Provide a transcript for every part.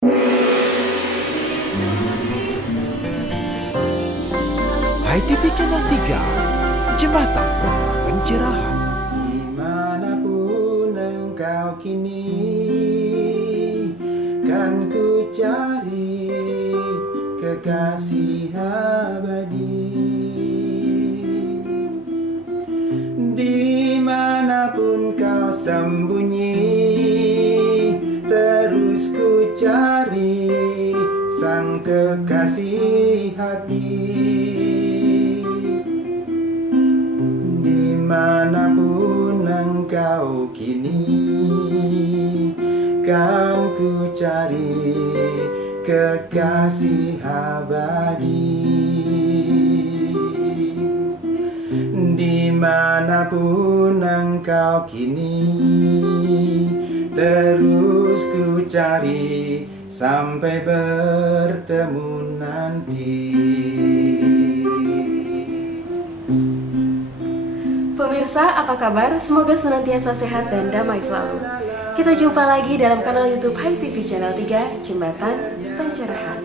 HiTV Channel 3, Jembatan Pencerahan. Dimanapun engkau kini, kan ku cari kekasih abadi. Dimanapun kau sembunyi, terus ku cari sang kekasih hati. Dimanapun engkau kini, kan ku cari kekasih abadi. Dimanapun engkau kini, terus ku cari sampai bertemu nanti. Pemirsa, apa kabar? Semoga senantiasa sehat dan damai selalu. Kita jumpa lagi dalam kanal YouTube HiTV Channel 3, Jembatan Pencerahan.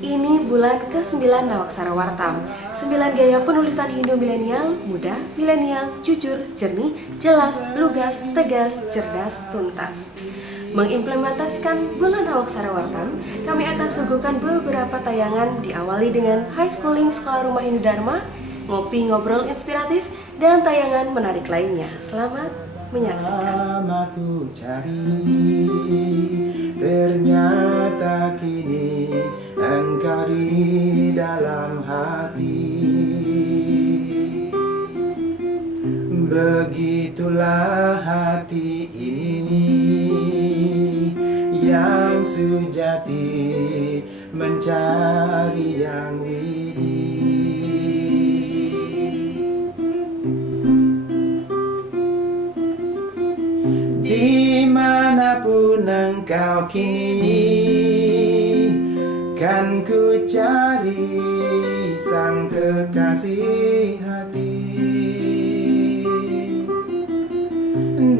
Ini bulan ke-9 Nawaksara Wartam. 9 gaya penulisan Hindu milenial, muda, milenial, jujur, jernih, jelas, lugas, tegas, cerdas, tuntas. Mengimplementasikan bulan Nawaksara Wartam, kami akan suguhkan beberapa tayangan diawali dengan High Schooling Sekolah Rumah Hindu Dharma, ngopi ngobrol inspiratif, dan tayangan menarik lainnya. Selamat menyaksikan. Aku cari, ternyata kini engkau di dalam hati. Begitulah hati ini yang sejati mencari yang widih. Dimanapun engkau kini, kan ku cari sang kekasih hati.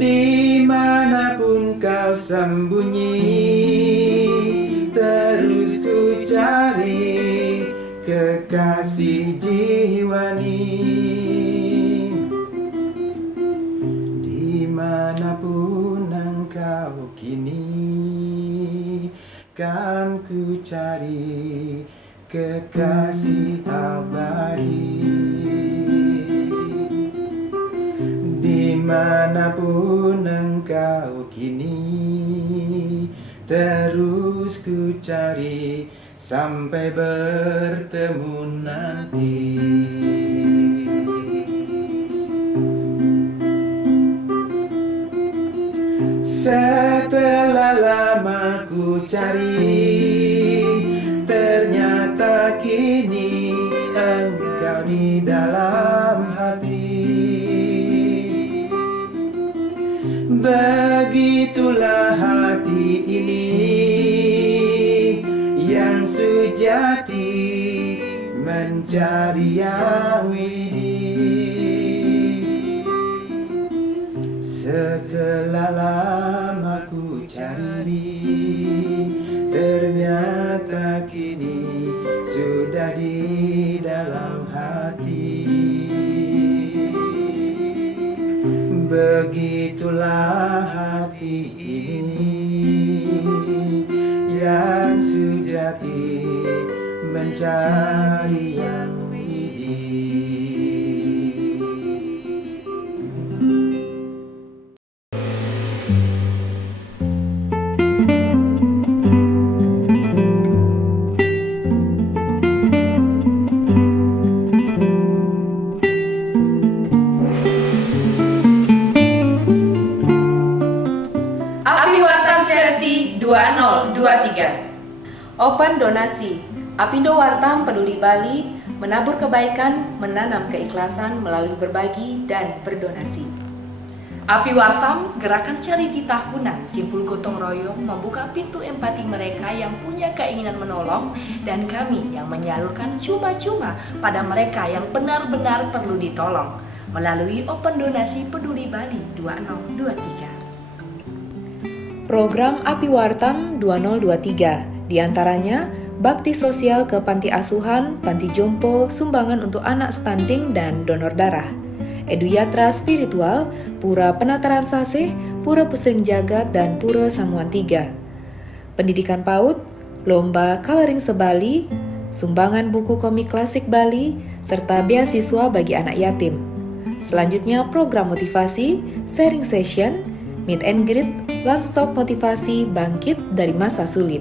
Dimanapun kau sembunyi, terus ku cari kekasih jiwani. Dimanapun engkau kini, kan ku cari kekasih abadi. Dimanapun engkau kini, terus ku cari sampai bertemu nanti. Setelah lama ku cari, ternyata kini engkau di dalam hati. Begitulah hati ini yang sejati mencari yang widih. Setelah lama ku cari, ternyata kini sudah di dalam hati. Begitulah hati ini yang sejati mencari yang widih. Api Wartam Charity 2023. Open donasi. Apindo Wartam Peduli Bali menabur kebaikan, menanam keikhlasan melalui berbagi dan berdonasi. Api Wartam, gerakan charity tahunan, simpul gotong royong membuka pintu empati mereka yang punya keinginan menolong dan kami yang menyalurkan cuma-cuma pada mereka yang benar-benar perlu ditolong melalui Open Donasi Peduli Bali 2023. Program Api Wartam 2023, diantaranya bakti sosial ke panti asuhan, panti jompo, sumbangan untuk anak stunting dan donor darah. Eduyatra spiritual, Pura Penataran Sasih, Pura Pusing Jagat, dan Pura Samuan Tiga. Pendidikan PAUD, Lomba Coloring Sebali, sumbangan buku komik klasik Bali, serta beasiswa bagi anak yatim. Selanjutnya program motivasi, sharing session, meet and greet, lunch talk motivasi bangkit dari masa sulit.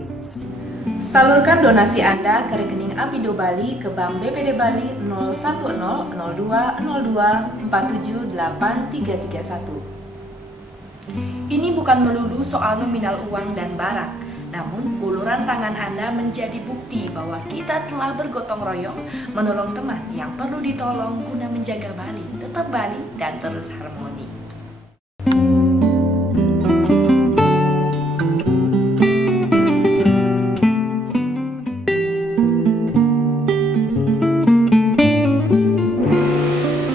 Salurkan donasi Anda ke rekening Apindo Bali ke Bank BPD Bali 0100247831. Ini bukan melulu soal nominal uang dan barang, namun uluran tangan Anda menjadi bukti bahwa kita telah bergotong royong menolong teman yang perlu ditolong guna menjaga Bali tetap Bali dan terus harmoni.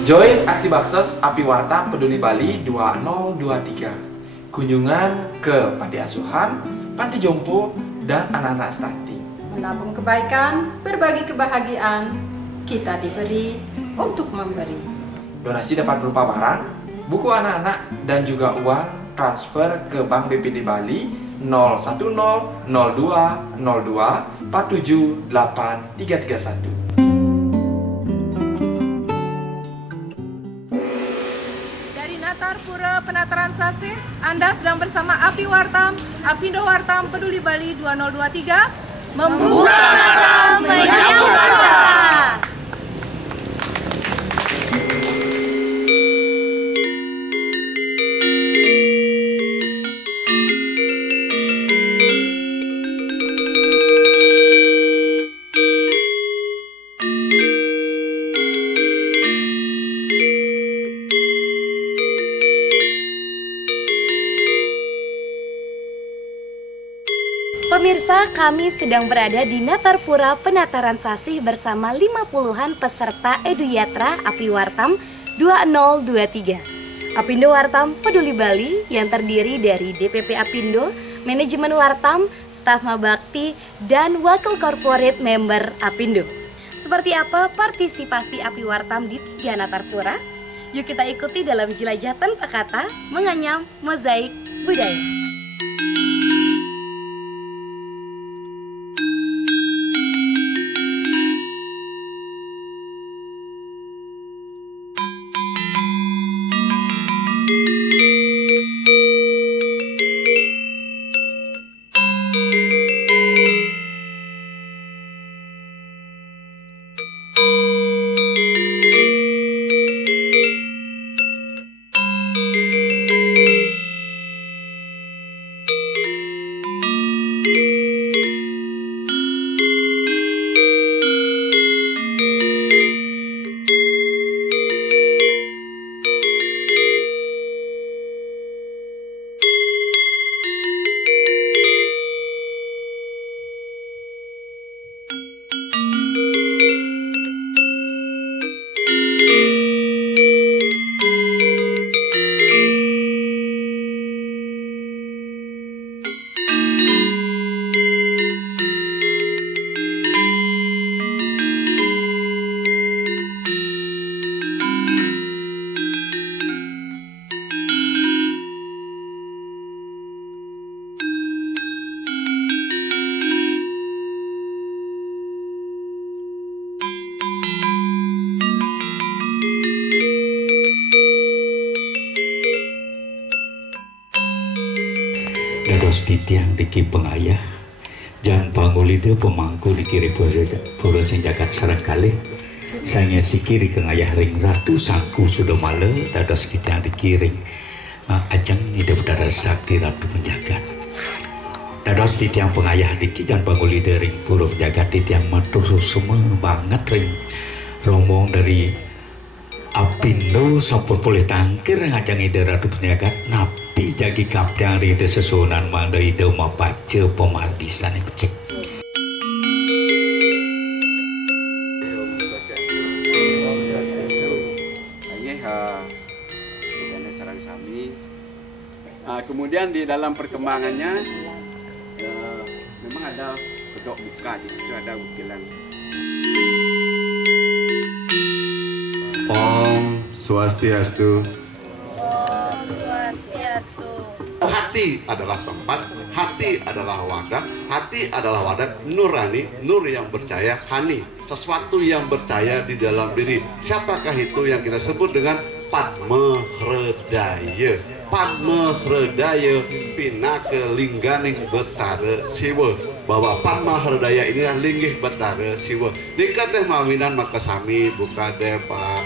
Join aksi Baksos Api Wartam Peduli Bali 2023. Kunjungan ke panti asuhan, panti jompo, dan anak-anak stunting. Menabung kebaikan, berbagi kebahagiaan, kita diberi untuk memberi. Donasi dapat berupa barang, buku anak-anak, dan juga uang transfer ke Bank BPD Bali 01000202478331. Dari Natar Pura Penataran Sasih, Anda sedang bersama Api Wartam, Apindo Wartam Peduli Bali 2023, membuka mata menyambut asa. Pemirsa, kami sedang berada di Natar Pura Penataran Sasih bersama 50-an peserta Eduyatra Api Wartam 2023. Apindo Wartam Peduli Bali yang terdiri dari DPP Apindo, Manajemen Wartam, Staf Mabakti, dan Wakil Corporate Member Apindo. Seperti apa partisipasi Api Wartam di 3 Natar Pura? Yuk kita ikuti dalam jelajah tanpa kata menganyam mozaik budaya. Dados titiang diki pengayah jan pangulide pemangku dikiri pura senjagat sarangkali sanya sikiri kengayah ring ratu sangku sudah male dados titiang dikiring ajeng hidup darah sakti ratu penjagat dados titiang pengayah diki jan pangulide ring pura penjagat titiang matur semua banget ring rombong dari Apindo sampun boleh tangkir ngajang ide ratu penjagat napi jagi kapten ide sesunan manda ide mapace pemardisan yang cek. kemudian di dalam perkembangannya memang ada kedok buka, di situ ada ukilan. Om Swastiastu. Om Swastiastu. Hati adalah tempat, hati adalah wadah, hati adalah wadah nurani, nur yang percaya, hani, sesuatu yang percaya di dalam diri. Siapakah itu yang kita sebut dengan Padma Hredaya? Padma Hredaya pinaka lingganing betara siwa. Bahwa Padma Hredaya inilah linggih betara siwa. Jika teh mawinan maka sami buka deh Pak.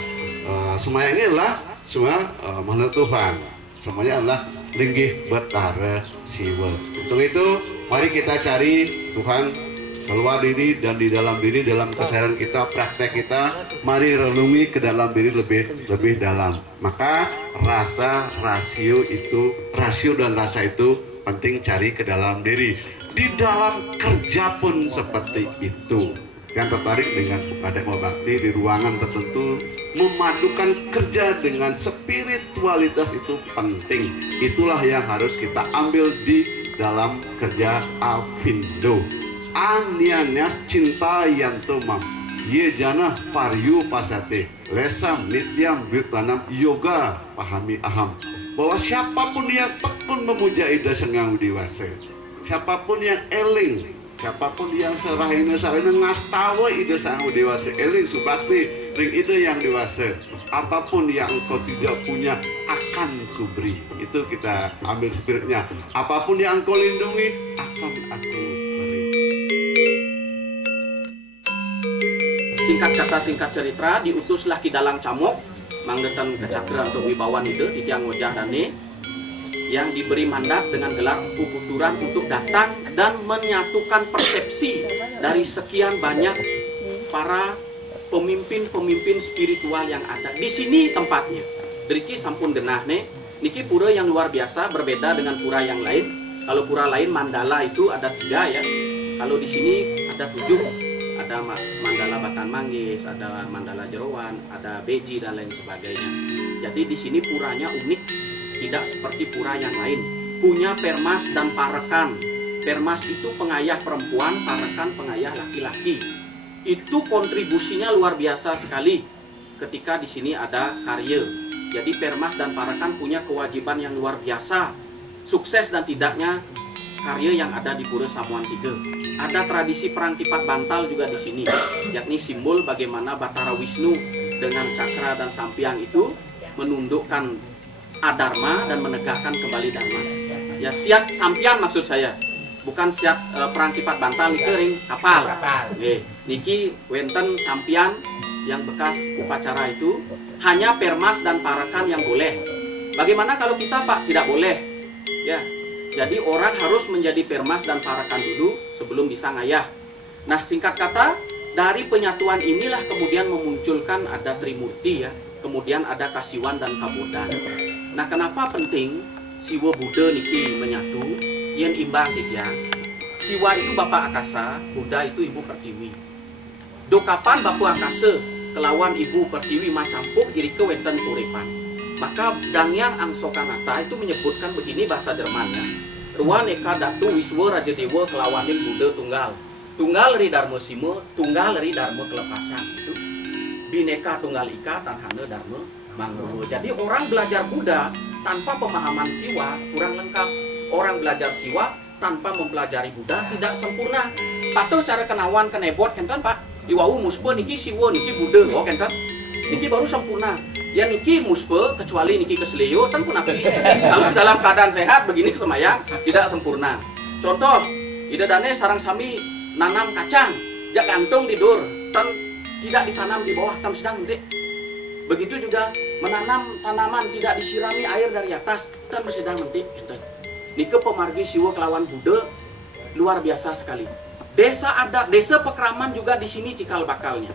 Semuanya inilah semua makhluk Tuhan. Semuanya adalah linggih betara siwa. Untuk itu mari kita cari Tuhan keluar diri dan di dalam diri, dalam keseharian kita, praktek kita, mari renungi ke dalam diri lebih dalam. Maka rasio dan rasa itu penting cari ke dalam diri. Di dalam kerja pun seperti itu. Yang tertarik dengan Kadek Bakti di ruangan tertentu, memadukan kerja dengan spiritualitas itu penting. Itulah yang harus kita ambil di dalam kerja Alvindo. Anyanyas cinta yantomam ye jana paryu pasate lesam nityam birtanam yoga pahami aham. Bahwa siapapun yang tekun memuja Ida Sengang Widiwase, siapapun yang eling, siapapun yang sarahina ngastawa Ida Sengang Widiwase, eling subakti ring Ida yang dewasa, apapun yang engkau tidak punya akan kuberi. Itu kita ambil spiritnya. Apapun yang engkau lindungi akan aku beri. Singkat kata singkat cerita, diutuslah Ki Dalang Camok mangdetan kecakra untuk wibawan ide di tiang ngojah dane yang diberi mandat dengan gelar Puputuran untuk datang dan menyatukan persepsi dari sekian banyak para pemimpin-pemimpin spiritual yang ada. Di sini tempatnya. Driki sampun genah nih. Niki pura yang luar biasa, berbeda dengan pura yang lain. Kalau pura lain mandala itu ada 3 ya. Kalau di sini ada 7. Ada mandala Batan Manggis, ada mandala Jeroan, ada beji dan lain sebagainya. Jadi di sini puranya unik, tidak seperti pura yang lain. Punya permas dan parekan. Permas itu pengayah perempuan, parekan pengayah laki-laki. Itu kontribusinya luar biasa sekali ketika di sini ada karya. Jadi permas dan parekan punya kewajiban yang luar biasa. Sukses dan tidaknya karya yang ada di Pura Samuan 3. Ada tradisi perang tipat bantal juga di sini, yakni simbol bagaimana Batara Wisnu dengan cakra dan sampiang itu menundukkan adharma dan menegakkan kembali dharmas. Ya, siat sampiang maksud saya, bukan siat perang tipat bantal niki ring kapal. Niki wenten sampiang yang bekas upacara itu hanya permas dan parekan yang boleh. Bagaimana kalau kita Pak tidak boleh? Ya. Jadi orang harus menjadi permas dan parekan dulu sebelum bisa ngayah. Nah, singkat kata, dari penyatuan inilah kemudian memunculkan ada Trimurti ya. Kemudian ada Kasiwan dan Kabodan. Nah, kenapa penting Siwa Buddha niki menyatu? Yen imbang ya. Siwa itu Bapak Akasa, Buddha itu Ibu Pertiwi. Dokapan Bapak Akasa kelawan Ibu Pertiwi macampuk jadi kewenten kuripan. Maka Dangyang Angsokanata itu menyebutkan begini bahasa Jermannya. Ruan eka datu wiswa raja dewa kelawanin Buddha tunggal. Tunggal ri dharma sima, tunggal ri dharma kelepasan. Itu bineka tunggal ika tanhana dharma mangruwa. Jadi orang belajar Buddha tanpa pemahaman siwa kurang lengkap. Orang belajar siwa tanpa mempelajari Buddha tidak sempurna. Patuh cara kenawan kenebot kenten Pak. Iwau muspa niki siwa niki Buddha. Oh kenten. Niki baru sempurna. Ya niki muspe kecuali niki keseliyo tan pun api. Kalau dalam keadaan sehat begini semayang tidak sempurna. Contoh, ida dane sarang sami nanam kacang, jak gantung di dur, tan tidak ditanam di bawah tam sedang nanti. Begitu juga menanam tanaman tidak disirami air dari atas, tan sedang nanti. Nike pemargi siwa kelawan Buddha luar biasa sekali. Desa adat, desa pekraman juga di sini cikal bakalnya.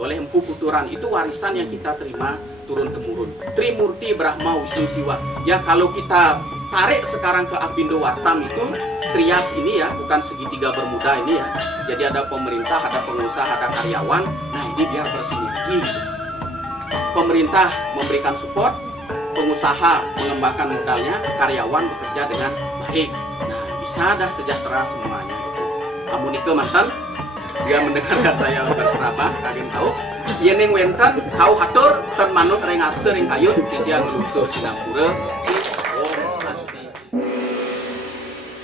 Oleh Empu Puturan itu warisan yang kita terima turun-temurun. Trimurti Brahma Wisnu Siwa. Ya kalau kita tarik sekarang ke Apindo Wartam itu trias ini ya, bukan segitiga bermuda ini ya. Jadi ada pemerintah, ada pengusaha, ada karyawan. Nah ini biar bersinergi. Pemerintah memberikan support, pengusaha mengembangkan modalnya, karyawan bekerja dengan baik. Nah, bisa dah sejahtera semuanya gitu. Amun ike mantan dia mendengarkan saya berceramah, kalian tahu yening wenten kau hatur ten manut ring akse ring kayun dia ngelusur Singapura.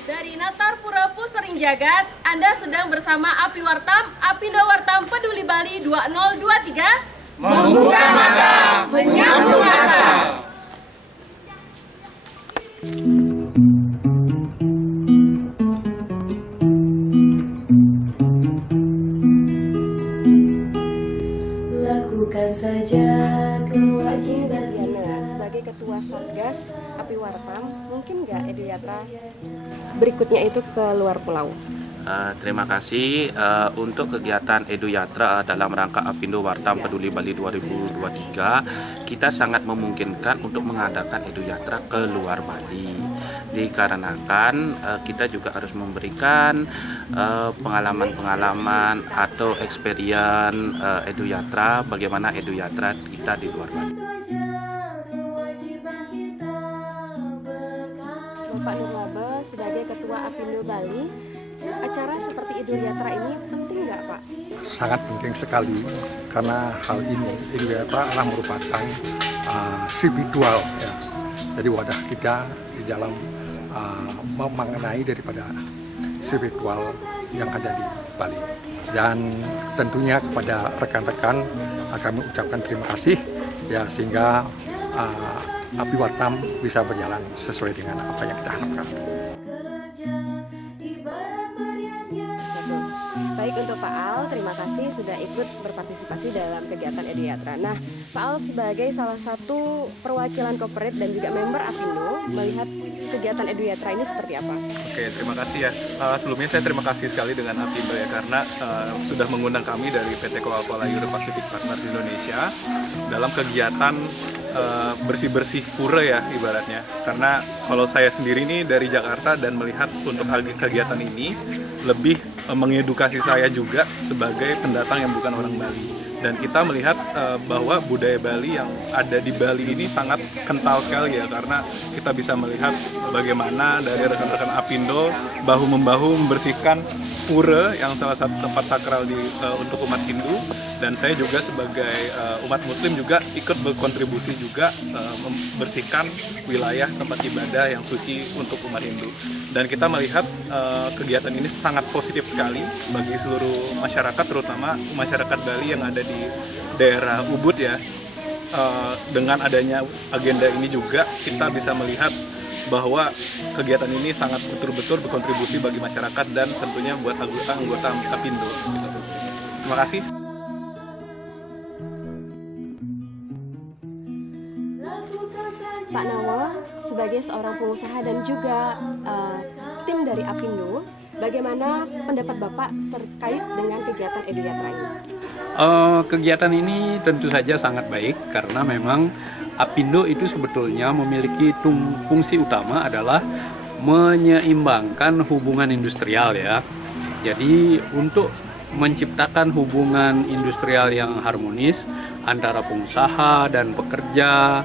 Dari Natar Pura Pusering Jagat, Anda sedang bersama Api Wartam, Apindo Wartam Peduli Bali 2023. Membuka mata, menyambung asa. Lakukan saja kewajiban kita. Sebagai Ketua Satgas Api Wartam, mungkin nggak Edu Yatra berikutnya itu ke luar pulau? Terima kasih untuk kegiatan Edu Yatra dalam rangka Apindo Wartam Peduli Bali 2023. Kita sangat memungkinkan untuk mengadakan Edu Yatra ke luar Bali. Dikarenakan kita juga harus memberikan pengalaman-pengalaman atau experience Edu Yatra, bagaimana Edu Yatra kita di luar Bali. Bapak Nurwaba sebagai Ketua Apindo Bali, acara seperti Idul Yatra ini penting nggak Pak? Sangat penting sekali karena hal ini Idul Yatra adalah merupakan spiritual ya. Jadi wadah kita di dalam mengenai daripada spiritual yang ada di Bali. Dan tentunya kepada rekan-rekan kami ucapkan terima kasih ya sehingga Api Wartam bisa berjalan sesuai dengan apa yang kita harapkan. Baik, untuk Pak Al, terima kasih sudah ikut berpartisipasi dalam kegiatan Edu Yatra. Nah, Pak Al sebagai salah satu perwakilan corporate dan juga member Apindo, melihat kegiatan Edu Yatra ini seperti apa? Oke, terima kasih ya. Sebelumnya saya terima kasih sekali dengan Apindo ya, karena sudah mengundang kami dari PT Coca-Cola Euro-Pacific Partners Indonesia dalam kegiatan bersih-bersih pura ya ibaratnya. Karena kalau saya sendiri nih dari Jakarta dan melihat untuk kegiatan ini lebih mengedukasi saya juga sebagai pendatang yang bukan orang Bali. Dan kita melihat bahwa budaya Bali yang ada di Bali ini sangat kental sekali ya, karena kita bisa melihat bagaimana dari rekan-rekan Apindo bahu-membahu membersihkan pura yang salah satu tempat sakral untuk umat Hindu, dan saya juga sebagai umat Muslim juga ikut berkontribusi juga membersihkan wilayah tempat ibadah yang suci untuk umat Hindu. Dan kita melihat kegiatan ini sangat positif sekali bagi seluruh masyarakat, terutama masyarakat Bali yang ada di daerah Ubud ya. Dengan adanya agenda ini juga kita bisa melihat bahwa kegiatan ini sangat betul-betul berkontribusi bagi masyarakat dan tentunya buat anggota Apindo. Terima kasih. Pak Nawa, sebagai seorang pengusaha dan juga tim dari Apindo, bagaimana pendapat Bapak terkait dengan kegiatan Edu Yatra ini? Kegiatan ini tentu saja sangat baik karena memang Apindo itu sebetulnya memiliki fungsi utama adalah menyeimbangkan hubungan industrial ya. Jadi untuk menciptakan hubungan industrial yang harmonis antara pengusaha dan pekerja,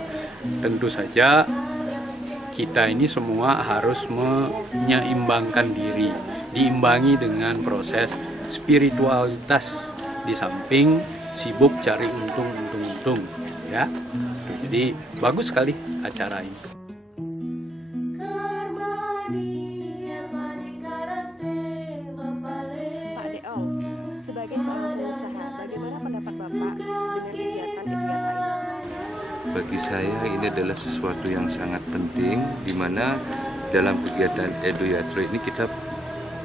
tentu saja kita ini semua harus menyeimbangkan diri, diimbangi dengan proses spiritualitas di samping sibuk cari untung ya. Jadi bagus sekali acara ini. Pak Deong, sebagai seorang pengusaha, bagaimana pendapat Bapak dengan kegiatan Edu Yatra ini? Bagi saya ini adalah sesuatu yang sangat penting, di mana dalam kegiatan Edu Yatra ini kita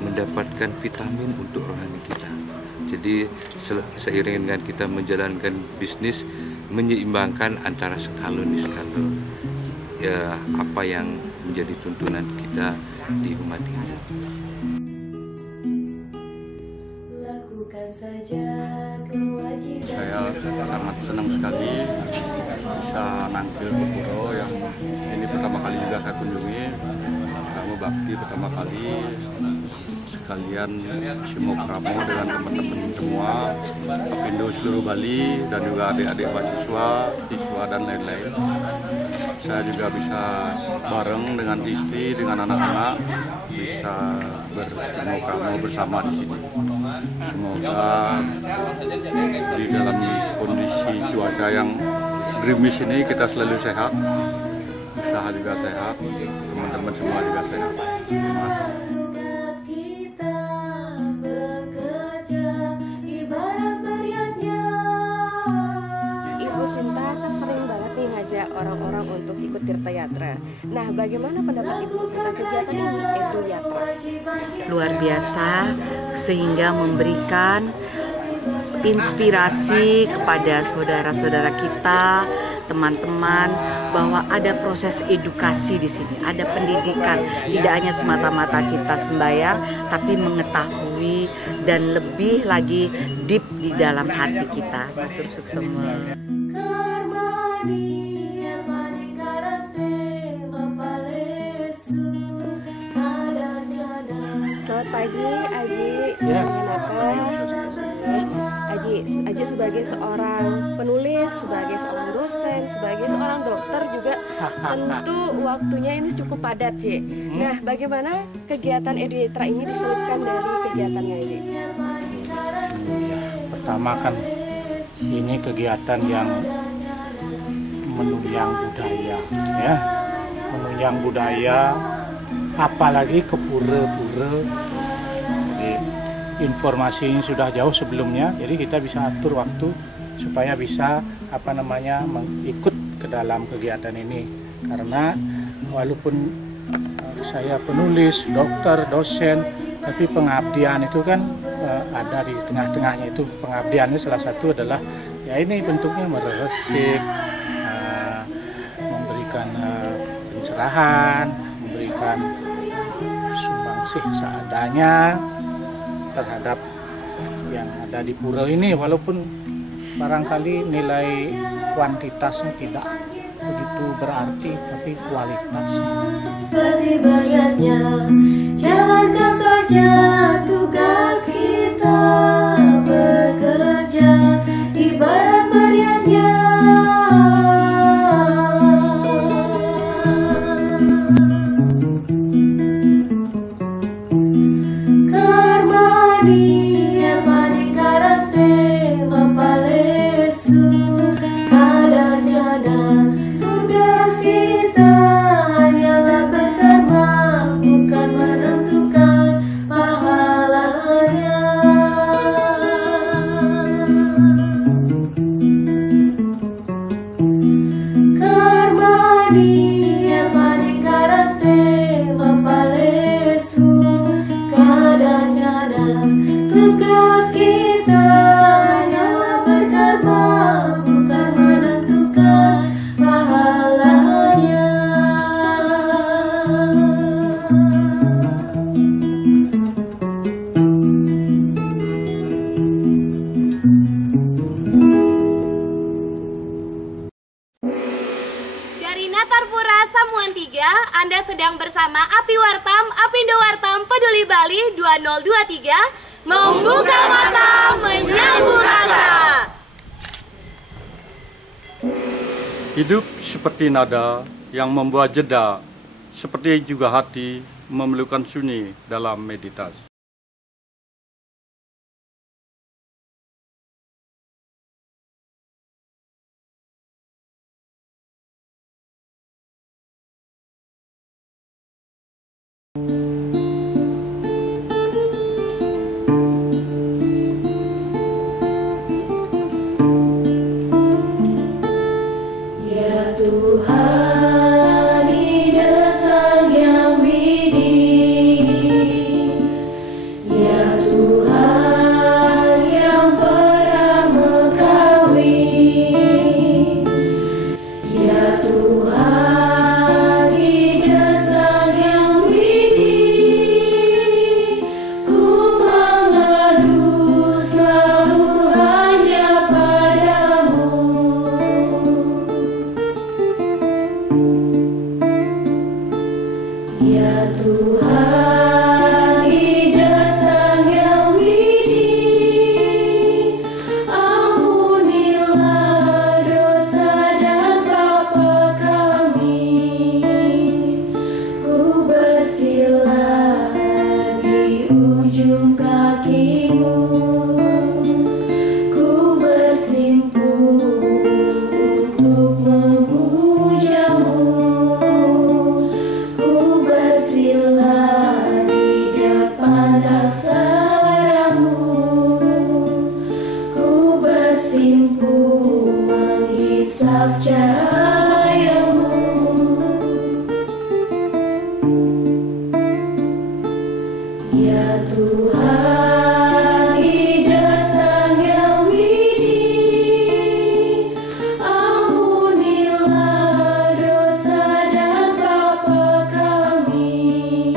mendapatkan vitamin untuk rohani kita. Jadi seiring dengan kita menjalankan bisnis, menyeimbangkan antara skalun di skalun ya, apa yang menjadi tuntunan kita di umat ini. Saya sangat senang sekali bisa nampil ke pura yang ini pertama kali juga saya kunjungi. Kamu bakti pertama kali, sekalian simuk kamu dengan teman-teman semua, Apindo seluruh Bali dan juga adik-adik mahasiswa, siswa dan lain-lain. saya juga bisa bareng dengan istri, dengan anak-anak bisa mau bersama di sini. Semoga di dalam kondisi cuaca yang gerimis ini kita selalu sehat, usaha juga sehat, teman-teman semua juga sehat. Ibu Sinta kan sering banget nih ngajak orang-orang untuk ikut Tirta Yatra. Nah, bagaimana pendapat Ibu tentang kegiatan ini, Edu Yatra? Luar biasa, sehingga memberikan inspirasi kepada saudara-saudara kita, teman-teman, bahwa ada proses edukasi di sini, ada pendidikan, tidak hanya semata-mata kita sembahyang, tapi mengetahui dan lebih lagi deep di dalam hati kita. Matur suksema. Selamat pagi, Aji. Aji sebagai seorang penulis, sebagai seorang dosen, sebagai seorang dokter juga tentu waktunya ini cukup padat, Ci. Nah, bagaimana kegiatan Edu Yatra ini diselipkan dari kegiatannya, Aji? Pertama kan ini kegiatan yang menunjang budaya, ya, menunjang budaya, apalagi ke pura-pura. Informasi ini sudah jauh sebelumnya, jadi kita bisa atur waktu supaya bisa ikut ke dalam kegiatan ini. Karena walaupun saya penulis, dokter, dosen, tapi pengabdian itu kan ada di tengah-tengahnya. Itu pengabdiannya salah satu adalah ya ini bentuknya meresik, memberikan pencerahan, memberikan sumbangsih seadanya terhadap yang ada di pura ini, walaupun barangkali nilai kuantitasnya tidak begitu berarti, tapi kualitas. Seperti beratnya, jalankan saja tugas kita bekerja, ibarat beratnya. Anda sedang bersama Api Wartam, Apindo Wartam Peduli Bali 2023 membuka mata, menyambung asa. Hidup seperti nada yang membuat jeda, seperti juga hati memerlukan sunyi dalam meditasi. kakimu, ku bersimpuh untuk memujamu, ku bersila di depan aksaramu, ku bersimpuh menghisap cahayamu. Ya Tuhan, ida Sang Yang Widi, ampunilah dosa dan papa kami.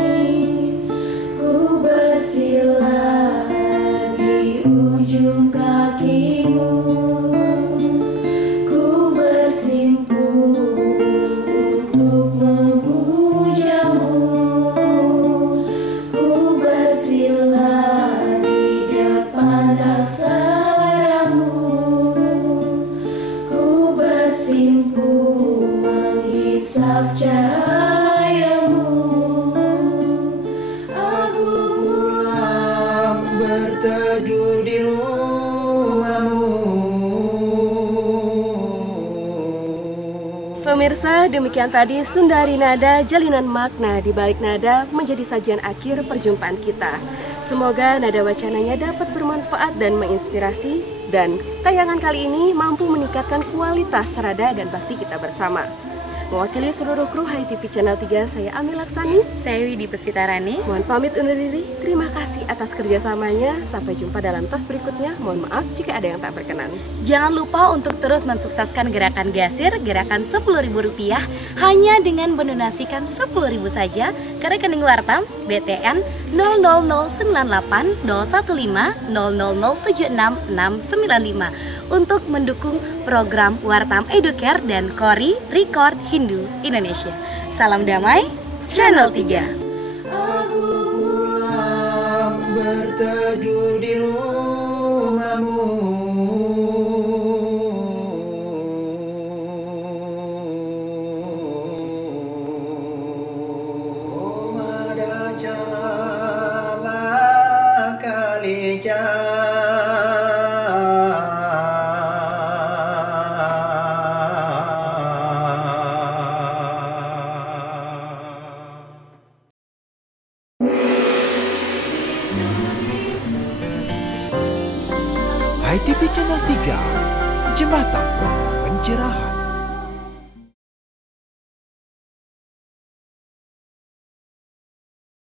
Ku bersila di ujung kakimu, ku bersimpuh untuk memujamu, ku bersila di depan aksaramu, ku bersimpuh menghisap cahayamu. Aku pulang berteduh di rumahmu. Pemirsa, demikian tadi Sundari Nada, jalinan makna di balik nada menjadi sajian akhir perjumpaan kita. Semoga nada wacananya dapat bermanfaat dan menginspirasi, dan tayangan kali ini mampu meningkatkan kualitas serada dan bakti kita bersama. Mewakili seluruh kru Hai TV Channel 3, saya Ami Laksani. Saya Widi Puspitarani. Mohon pamit undur diri. Terima kasih atas kerjasamanya. Sampai jumpa dalam tos berikutnya. Mohon maaf jika ada yang tak berkenan. Jangan lupa untuk terus mensukseskan gerakan Gasir, gerakan Rp10.000 hanya dengan mendonasikan Rp10.000 saja ke rekening Wartam BTN 0008015000769695 untuk mendukung program Wartam Educare dan Kori Record Hindu Indonesia. Salam damai, Channel 3. Aku pulang berteduh di rumahmu. Hai TV Channel 3, Jembatan Pencerahan.